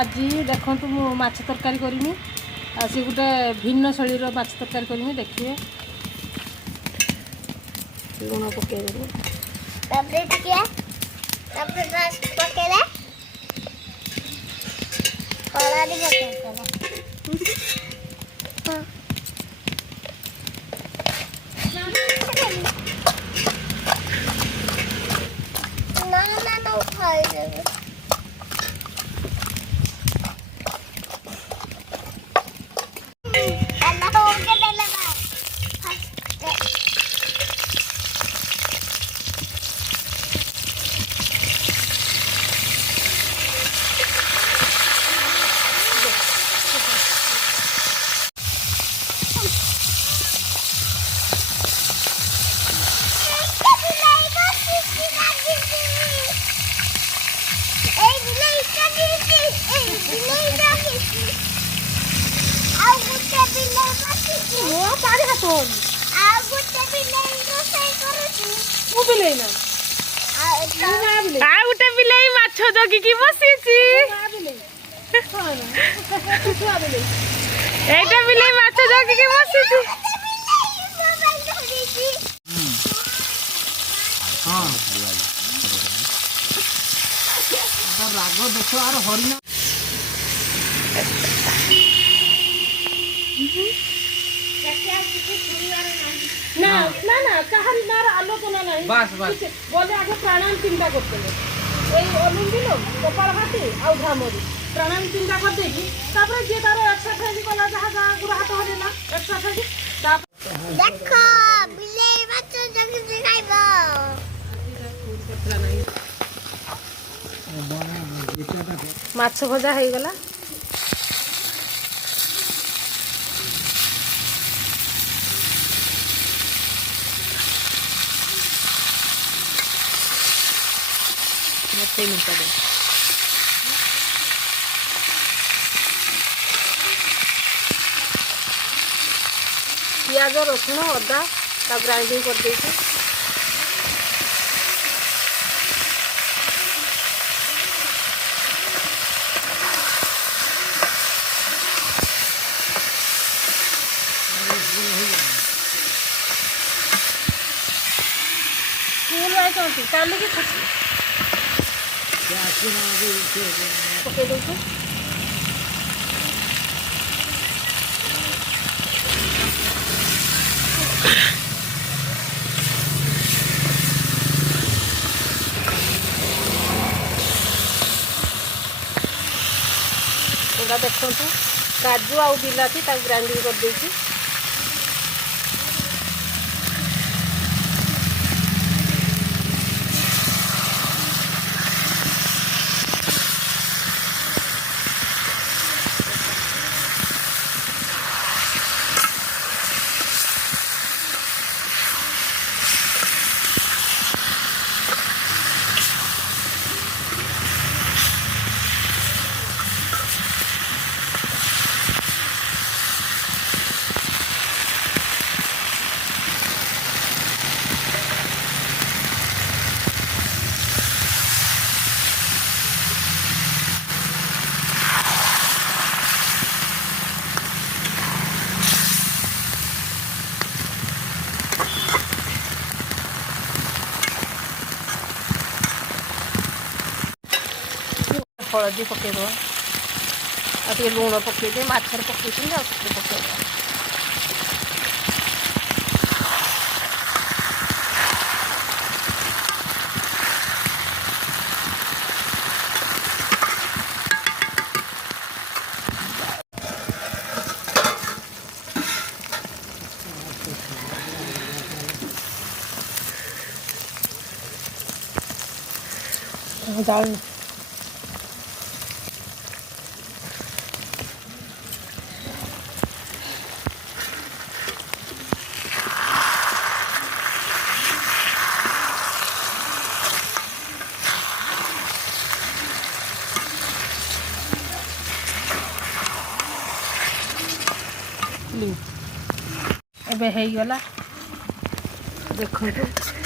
आज देखु मु माछ तरकारी करमी आसी गोटे भिन्न शैली माछ तरकारी करमी देखिए लुण पकेदेबे तापरे टिकिया तापरे माछ पकेले हळदी पकेले ना खाई देबे गोटे बिलाई माछ जगिकी बसीची एटा बिलाई माछ जगिकी बसीची राग देख आर हरिण ना ना ना कहारी नार आलोचना नहीं बस बस बोले आगे प्राणायाम चिंता करते अलुंबिलो कपाल हाथी आ भ्रामरी प्राणायाम चिंता कर देगी तापर जे तार एक्सरसाइज कला जहा जहा गुरा हाथ हलेला एक्सरसाइज देखो बिलाई माछ जगी देखाइबो माछ भजा हो गला पियाज रसुण अदा ग्राइंडिंग कर देती काली की खुशी पकई दे देखु काजू आ बिलाती ग्राइंडिंग कर देती हलदी पकईद आगे लुण पकईदे मछर पकई पकईद दाल एबे हो गला देखो